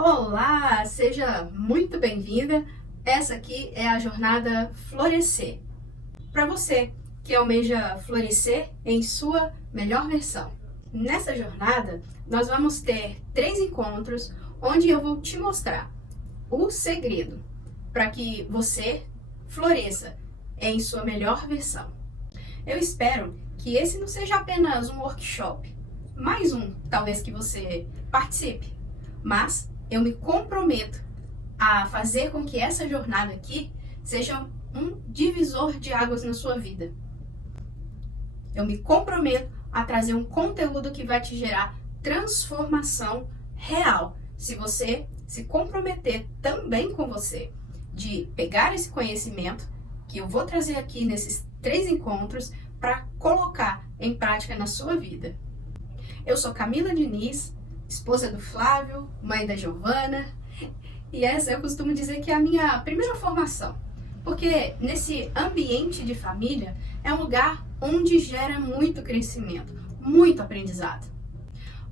Olá, seja muito bem-vinda. Essa aqui é a jornada Florescer. Para você que almeja florescer em sua melhor versão. Nessa jornada, nós vamos ter 3 encontros onde eu vou te mostrar o segredo para que você floresça em sua melhor versão. Eu espero que esse não seja apenas um workshop, mais um, talvez, que você participe, mas eu me comprometo a fazer com que essa jornada aqui seja um divisor de águas na sua vida. Eu me comprometo a trazer um conteúdo que vai te gerar transformação real, se você se comprometer também com você, de pegar esse conhecimento que eu vou trazer aqui nesses 3 encontros para colocar em prática na sua vida. Eu sou Camila Diniz, esposa do Flávio, mãe da Giovana, e essa eu costumo dizer que é a minha primeira formação, porque nesse ambiente de família é um lugar onde gera muito crescimento, muito aprendizado.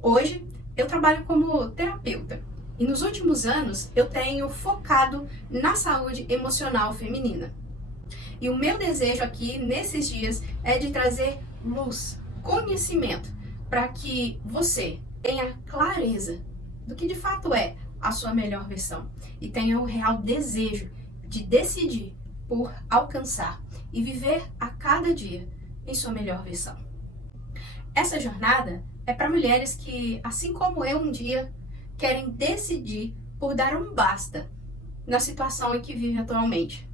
Hoje eu trabalho como terapeuta e nos últimos anos eu tenho focado na saúde emocional feminina. E o meu desejo aqui nesses dias é de trazer luz, conhecimento, para que você tenha clareza do que de fato é a sua melhor versão e tenha o real desejo de decidir por alcançar e viver a cada dia em sua melhor versão. Essa jornada é para mulheres que, assim como eu um dia, querem decidir por dar um basta na situação em que vive atualmente.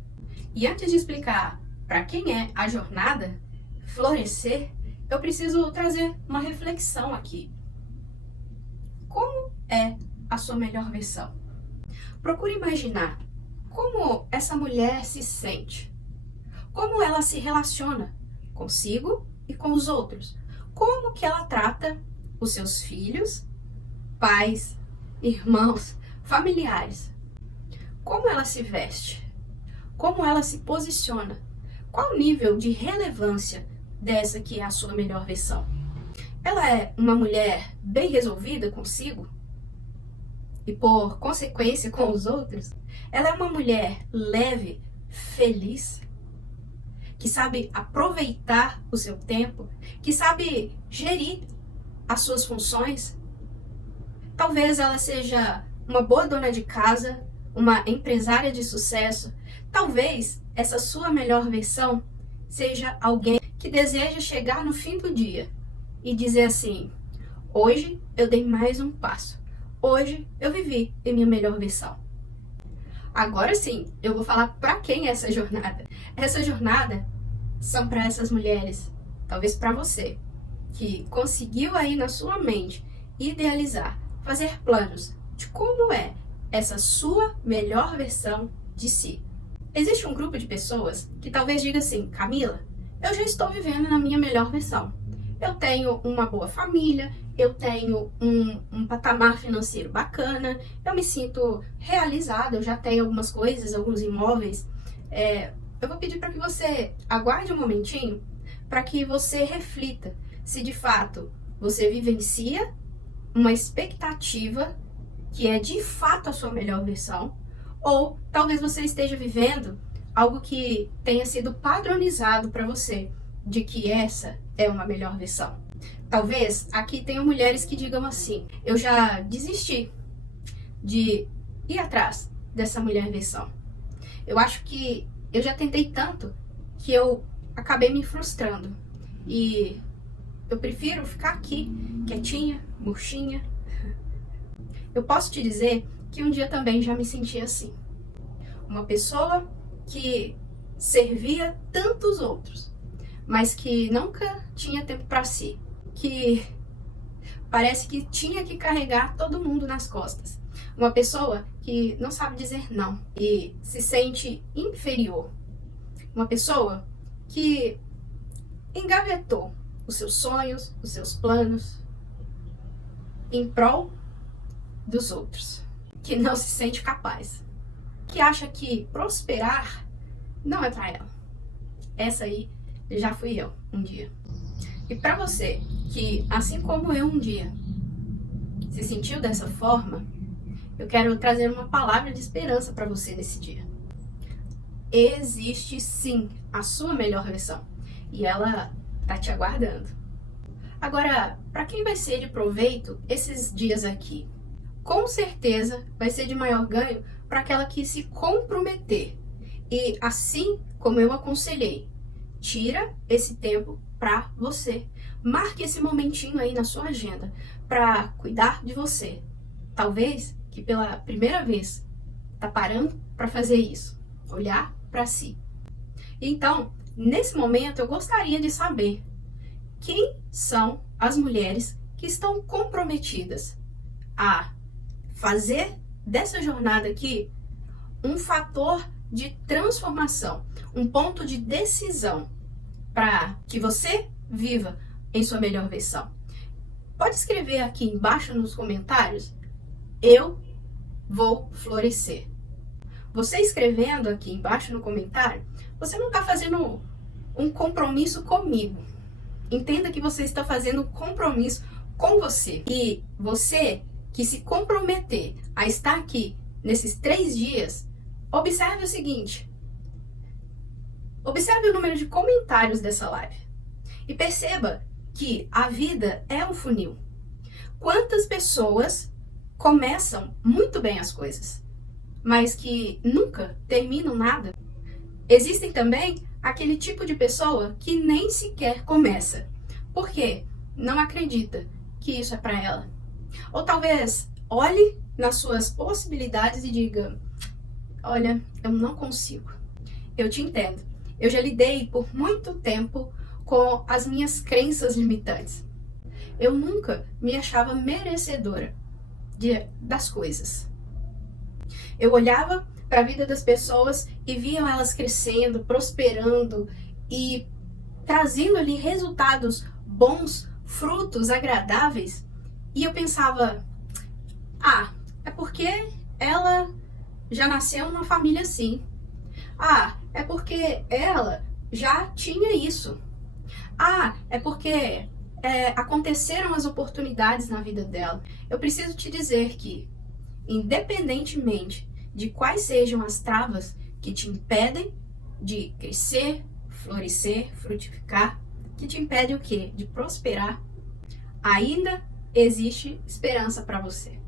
E antes de explicar para quem é a jornada Florescer, eu preciso trazer uma reflexão aqui. Como é a sua melhor versão? Procure imaginar como essa mulher se sente, como ela se relaciona consigo e com os outros, como que ela trata os seus filhos, pais, irmãos, familiares, como ela se veste, como ela se posiciona, qual o nível de relevância dessa que é a sua melhor versão. Ela é uma mulher bem resolvida consigo e, por consequência, com os outros? Ela é uma mulher leve, feliz, que sabe aproveitar o seu tempo, que sabe gerir as suas funções? Talvez ela seja uma boa dona de casa, uma empresária de sucesso. Talvez essa sua melhor versão seja alguém que deseja chegar no fim do dia e dizer assim: hoje eu dei mais um passo, hoje eu vivi em minha melhor versão. Agora sim, eu vou falar para quem é essa jornada. Essa jornada são para essas mulheres, talvez para você, que conseguiu aí na sua mente idealizar, fazer planos de como é essa sua melhor versão de si. Existe um grupo de pessoas que talvez diga assim: Camila, eu já estou vivendo na minha melhor versão. Eu tenho uma boa família, eu tenho um patamar financeiro bacana, eu me sinto realizada, eu já tenho algumas coisas, alguns imóveis. Eu vou pedir para que você aguarde um momentinho para que você reflita se de fato você vivencia uma expectativa que é de fato a sua melhor versão, ou talvez você esteja vivendo algo que tenha sido padronizado para você, de que essa é uma melhor versão. Talvez aqui tenham mulheres que digam assim: eu já desisti de ir atrás dessa mulher versão. Eu acho que eu já tentei tanto que eu acabei me frustrando. E eu prefiro ficar aqui, quietinha, murchinha. Eu posso te dizer que um dia também já me senti assim. Uma pessoa que servia tantos outros, mas que nunca tinha tempo para si. Que parece que tinha que carregar todo mundo nas costas. Uma pessoa que não sabe dizer não e se sente inferior. Uma pessoa que engavetou os seus sonhos, os seus planos em prol dos outros. Que não se sente capaz. Que acha que prosperar não é para ela. Essa aí já fui eu um dia. E para você que, assim como eu um dia, se sentiu dessa forma, eu quero trazer uma palavra de esperança para você nesse dia. Existe sim a sua melhor versão e ela tá te aguardando. Agora, para quem vai ser de proveito esses dias aqui? Com certeza vai ser de maior ganho para aquela que se comprometer. E assim como eu aconselhei, tira esse tempo para você. Marque esse momentinho aí na sua agenda para cuidar de você. Talvez que pela primeira vez tá parando para fazer isso, olhar para si. Então, nesse momento eu gostaria de saber quem são as mulheres que estão comprometidas a fazer dessa jornada aqui um fator de transformação, um ponto de decisão para que você viva em sua melhor versão. Pode escrever aqui embaixo nos comentários, eu vou florescer. Você escrevendo aqui embaixo no comentário, você não está fazendo um compromisso comigo. Entenda que você está fazendo um compromisso com você. E você que se comprometer a estar aqui nesses 3 dias, observe o seguinte. Observe o número de comentários dessa live. E perceba que a vida é um funil. Quantas pessoas começam muito bem as coisas, mas que nunca terminam nada? Existem também aquele tipo de pessoa que nem sequer começa. Por quê? Não acredita que isso é para ela. Ou talvez olhe nas suas possibilidades e diga, olha, eu não consigo. Eu te entendo. Eu já lidei por muito tempo com as minhas crenças limitantes. Eu nunca me achava merecedora das coisas. Eu olhava para a vida das pessoas e via elas crescendo, prosperando e trazendo ali resultados bons, frutos agradáveis. E eu pensava, é porque ela já nasceu numa família assim. É porque ela já tinha isso. É porque aconteceram as oportunidades na vida dela. Eu preciso te dizer que, independentemente de quais sejam as travas que te impedem de crescer, florescer, frutificar, que te impedem o quê? De prosperar, ainda existe esperança para você.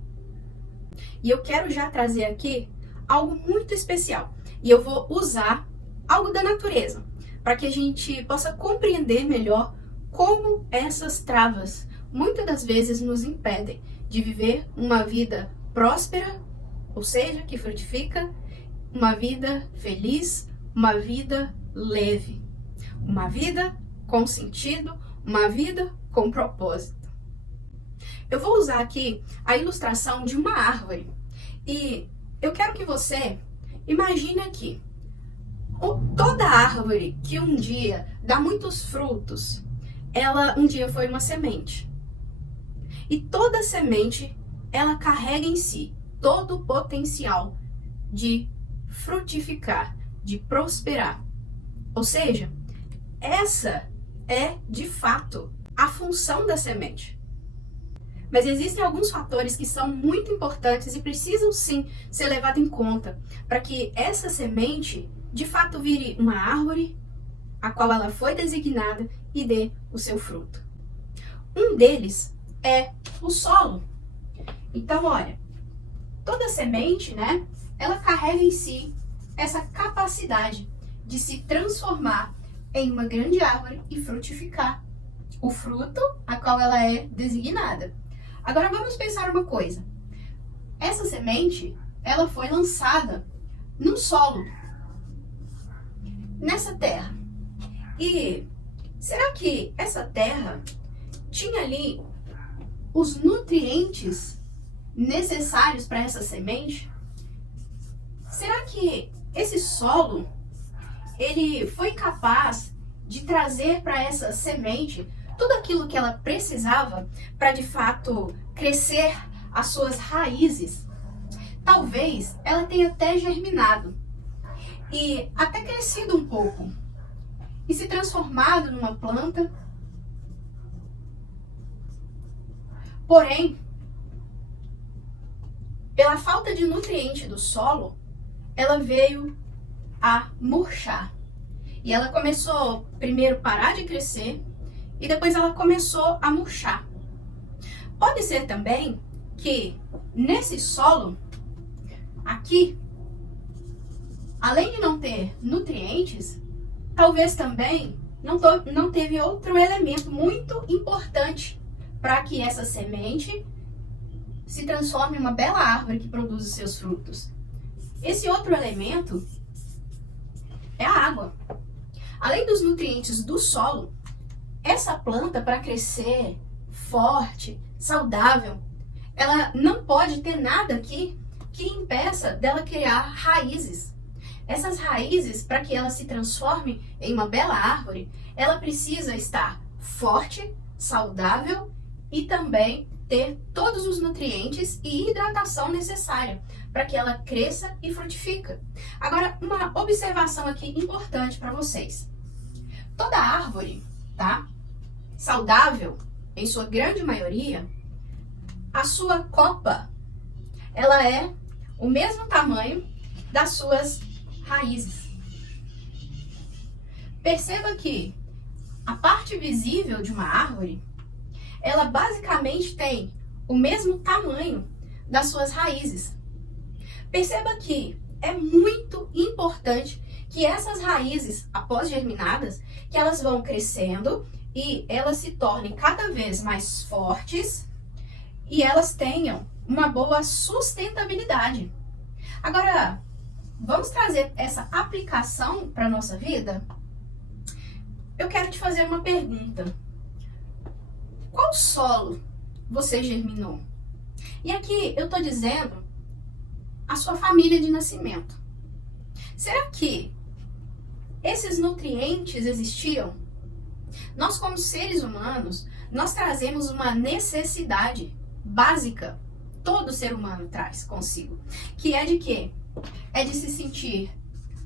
E eu quero já trazer aqui algo muito especial. E eu vou usar algo da natureza, para que a gente possa compreender melhor como essas travas muitas das vezes nos impedem de viver uma vida próspera, ou seja, que frutifica, uma vida feliz, uma vida leve, uma vida com sentido, uma vida com propósito. Eu vou usar aqui a ilustração de uma árvore e eu quero que você imagine aqui toda árvore que um dia dá muitos frutos, ela um dia foi uma semente. E toda semente, ela carrega em si todo o potencial de frutificar, de prosperar. Ou seja, essa é, de fato, a função da semente. Mas existem alguns fatores que são muito importantes e precisam sim ser levados em conta para que essa semente, de fato, vire uma árvore a qual ela foi designada e dê o seu fruto. Um deles é o solo. Então, olha, toda semente, né, ela carrega em si essa capacidade de se transformar em uma grande árvore e frutificar o fruto a qual ela é designada. Agora vamos pensar uma coisa. Essa semente, ela foi lançada num solo, nessa terra. E será que essa terra tinha ali os nutrientes necessários para essa semente? Será que esse solo, ele foi capaz de trazer para essa semente tudo aquilo que ela precisava para de fato crescer as suas raízes? Talvez ela tenha até germinado e até crescido um pouco e se transformado numa planta. Porém, pela falta de nutriente do solo, ela veio a murchar. E ela começou primeiro a parar de crescer e depois ela começou a murchar. Pode ser também que nesse solo, aqui, além de não ter nutrientes, talvez também não teve outro elemento muito importante para que essa semente se transforme em uma bela árvore que produz os seus frutos. Esse outro elemento é a água. Além dos nutrientes do solo, essa planta, para crescer forte, saudável, ela não pode ter nada aqui que impeça dela criar raízes. Essas raízes, para que ela se transforme em uma bela árvore, ela precisa estar forte, saudável e também ter todos os nutrientes e hidratação necessária para que ela cresça e frutifique. Agora, uma observação aqui importante para vocês. Toda árvore, tá? Saudável, em sua grande maioria, a sua copa, ela é o mesmo tamanho das suas raízes. Perceba que a parte visível de uma árvore, ela basicamente tem o mesmo tamanho das suas raízes. Perceba que é muito importante que essas raízes, após germinadas, que elas vão crescendo e elas se tornem cada vez mais fortes e elas tenham uma boa sustentabilidade. Agora, vamos trazer essa aplicação para a nossa vida? Eu quero te fazer uma pergunta. Qual solo você germinou? E aqui eu estou dizendo a sua família de nascimento. Será que esses nutrientes existiam? Nós, como seres humanos, nós trazemos uma necessidade básica. Todo ser humano traz consigo. Que é de quê? É de se sentir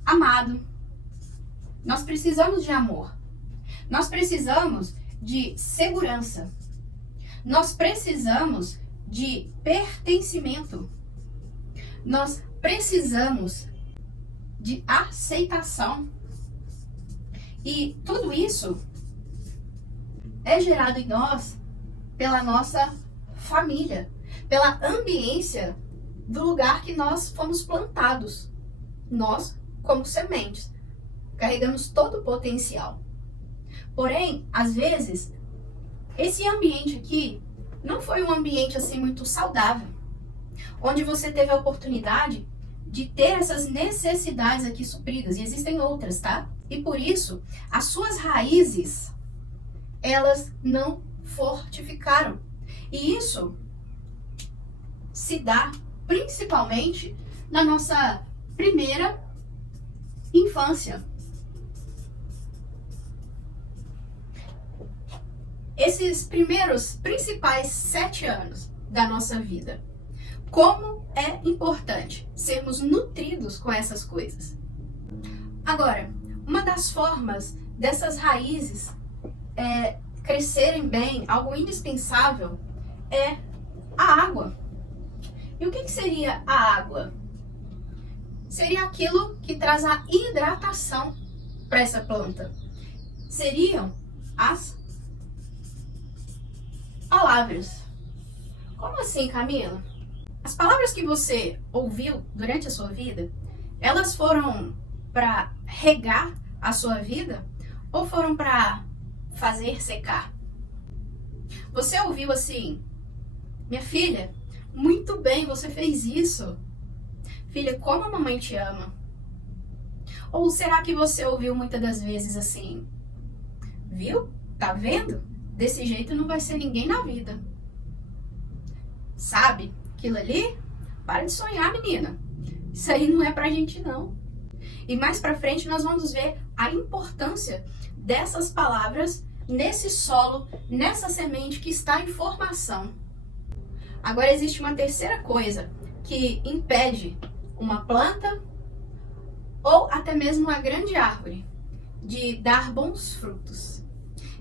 amado. Nós precisamos de amor. Nós precisamos de segurança. Nós precisamos de pertencimento. Nós precisamos de aceitação. E tudo isso é gerado em nós pela nossa família, pela ambiência do lugar que nós fomos plantados. Nós, como sementes, carregamos todo o potencial. Porém, às vezes, esse ambiente aqui não foi um ambiente assim muito saudável, onde você teve a oportunidade de ter essas necessidades aqui supridas, e existem outras, tá? E por isso, as suas raízes, elas não fortificaram. E isso se dá principalmente na nossa primeira infância. Esses primeiros principais 7 anos da nossa vida. Como é importante sermos nutridos com essas coisas. Agora, uma das formas dessas raízes crescerem bem, algo indispensável, é a água. E o que seria a água? Seria aquilo que traz a hidratação para essa planta. Seriam as palavras. Como assim, Camila? As palavras que você ouviu durante a sua vida, elas foram para regar a sua vida ou foram para fazer secar? Você ouviu assim: minha filha, muito bem, você fez isso. Filha, como a mamãe te ama. Ou será que você ouviu muitas das vezes assim: viu? Tá vendo? Desse jeito não vai ser ninguém na vida. Sabe? Aquilo ali? Para de sonhar, menina. Isso aí não é pra gente, não. E mais pra frente nós vamos ver a importância dessas palavras nesse solo, nessa semente que está em formação. Agora existe uma terceira coisa que impede uma planta ou até mesmo uma grande árvore de dar bons frutos.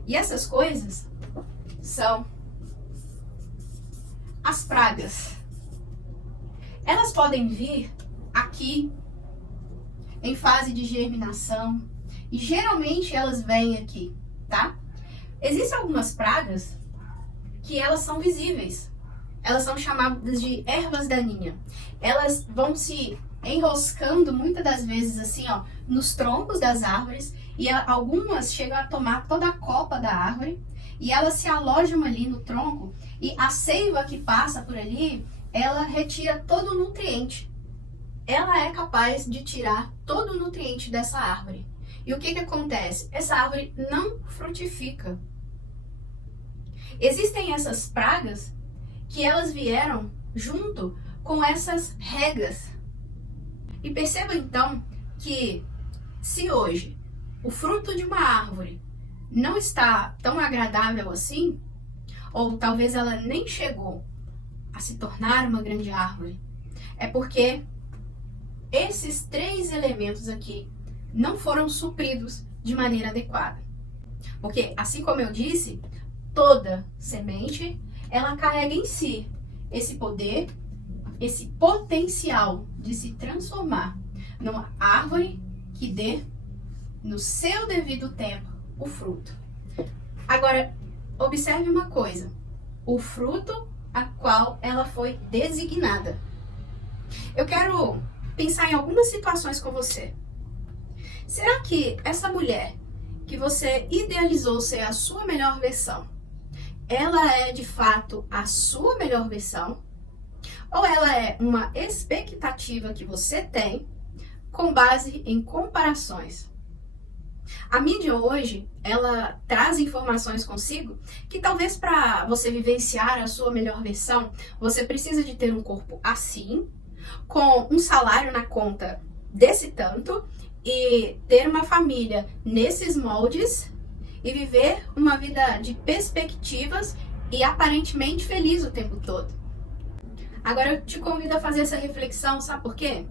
E essas coisas são as pragas. Elas podem vir aqui em fase de germinação e geralmente elas vêm aqui, tá? Existem algumas pragas que elas são visíveis. Elas são chamadas de ervas daninhas. Elas vão se enroscando muitas das vezes assim, ó, nos troncos das árvores e algumas chegam a tomar toda a copa da árvore e elas se alojam ali no tronco e a seiva que passa por ali, ela retira todo o nutriente. Ela é capaz de tirar todo o nutriente dessa árvore. E o que que acontece? Essa árvore não frutifica. Existem essas pragas que elas vieram junto com essas regas. E perceba então que se hoje o fruto de uma árvore não está tão agradável assim, ou talvez ela nem chegou a se tornar uma grande árvore, é porque esses 3 elementos aqui não foram supridos de maneira adequada. Porque, assim como eu disse, toda semente, ela carrega em si esse poder, esse potencial de se transformar numa árvore que dê, no seu devido tempo, o fruto. Agora, observe uma coisa. O fruto a qual ela foi designada. Eu quero pensar em algumas situações com você. Será que essa mulher que você idealizou ser a sua melhor versão, ela é de fato a sua melhor versão? Ou ela é uma expectativa que você tem com base em comparações? A mídia hoje, ela traz informações consigo que talvez para você vivenciar a sua melhor versão, você precisa de ter um corpo assim, com um salário na conta desse tanto e ter uma família nesses moldes e viver uma vida de perspectivas e aparentemente feliz o tempo todo. Agora eu te convido a fazer essa reflexão, sabe por quê?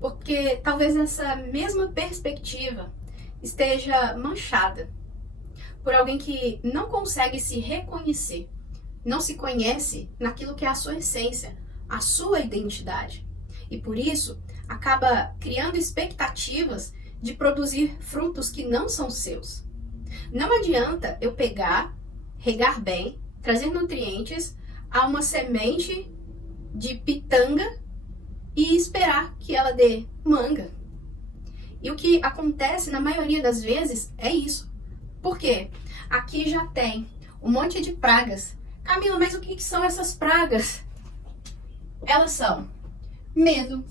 Porque talvez essa mesma perspectiva esteja manchada por alguém que não consegue se reconhecer, não se conhece naquilo que é a sua essência, a sua identidade. E por isso, acaba criando expectativas de produzir frutos que não são seus. Não adianta eu pegar, regar bem, trazer nutrientes a uma semente de pitanga e esperar que ela dê manga. E o que acontece na maioria das vezes é isso. Por quê? Aqui já tem um monte de pragas. Camila, mas o que são essas pragas? Elas são medo.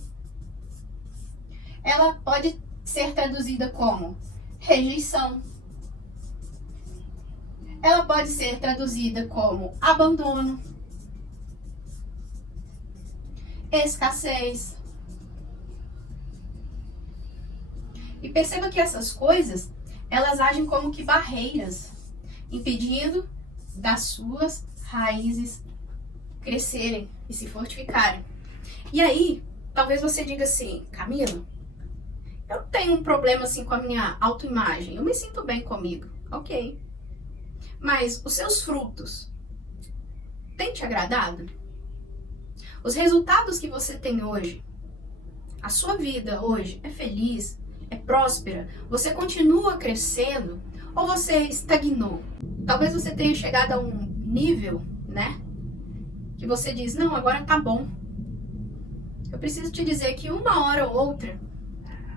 Ela pode ser traduzida como rejeição. Ela pode ser traduzida como abandono, escassez. E perceba que essas coisas, elas agem como que barreiras, impedindo das suas raízes crescerem e se fortificarem. E aí, talvez você diga assim, Camila, eu não tenho um problema assim com a minha autoimagem, eu me sinto bem comigo, ok. Mas os seus frutos têm te agradado? Os resultados que você tem hoje, a sua vida hoje é feliz, é próspera? Você continua crescendo ou você estagnou? Talvez você tenha chegado a um nível, né? Que você diz, não, agora tá bom. Eu preciso te dizer que uma hora ou outra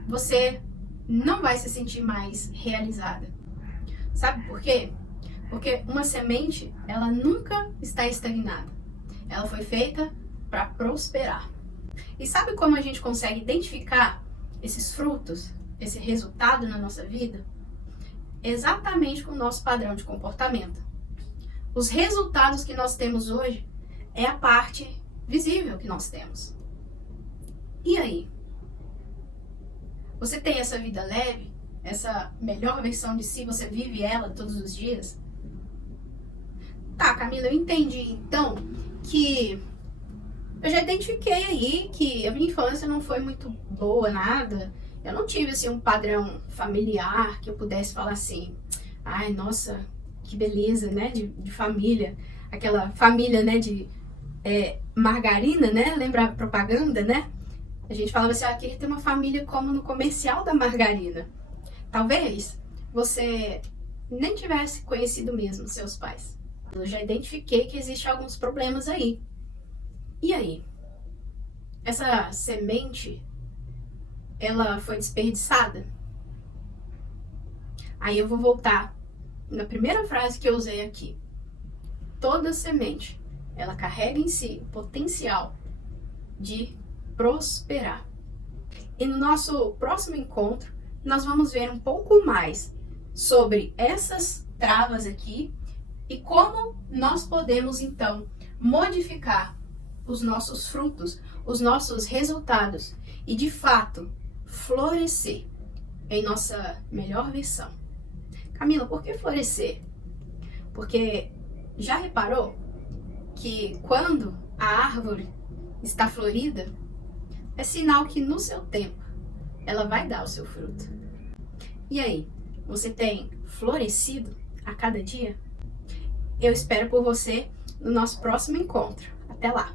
você não vai se sentir mais realizada. Sabe por quê? Porque uma semente, ela nunca está estagnada. Ela foi feita para prosperar. E sabe como a gente consegue identificar esses frutos, esse resultado na nossa vida? Exatamente com o nosso padrão de comportamento. Os resultados que nós temos hoje é a parte visível que nós temos. E aí? Você tem essa vida leve? Essa melhor versão de si? Você vive ela todos os dias? Tá, Camila, eu entendi então que eu já identifiquei aí que a minha infância não foi muito boa, nada. Eu não tive assim um padrão familiar que eu pudesse falar assim, ai, nossa, que beleza, né, de família. Aquela família, né, de margarina, né? Lembra a propaganda, né? A gente falava assim, ah, queria ter uma família como no comercial da margarina. Talvez você nem tivesse conhecido mesmo seus pais. Eu já identifiquei que existem alguns problemas aí. E aí? Essa semente, ela foi desperdiçada? Aí eu vou voltar na primeira frase que eu usei aqui. Toda semente, ela carrega em si o potencial de prosperar. E no nosso próximo encontro, nós vamos ver um pouco mais sobre essas travas aqui e como nós podemos, então, modificar os nossos frutos, os nossos resultados e, de fato, florescer em nossa melhor versão. Camila, por que florescer? Porque já reparou que quando a árvore está florida, é sinal que no seu tempo ela vai dar o seu fruto. E aí, você tem florescido a cada dia? Eu espero por você no nosso próximo encontro. Até lá!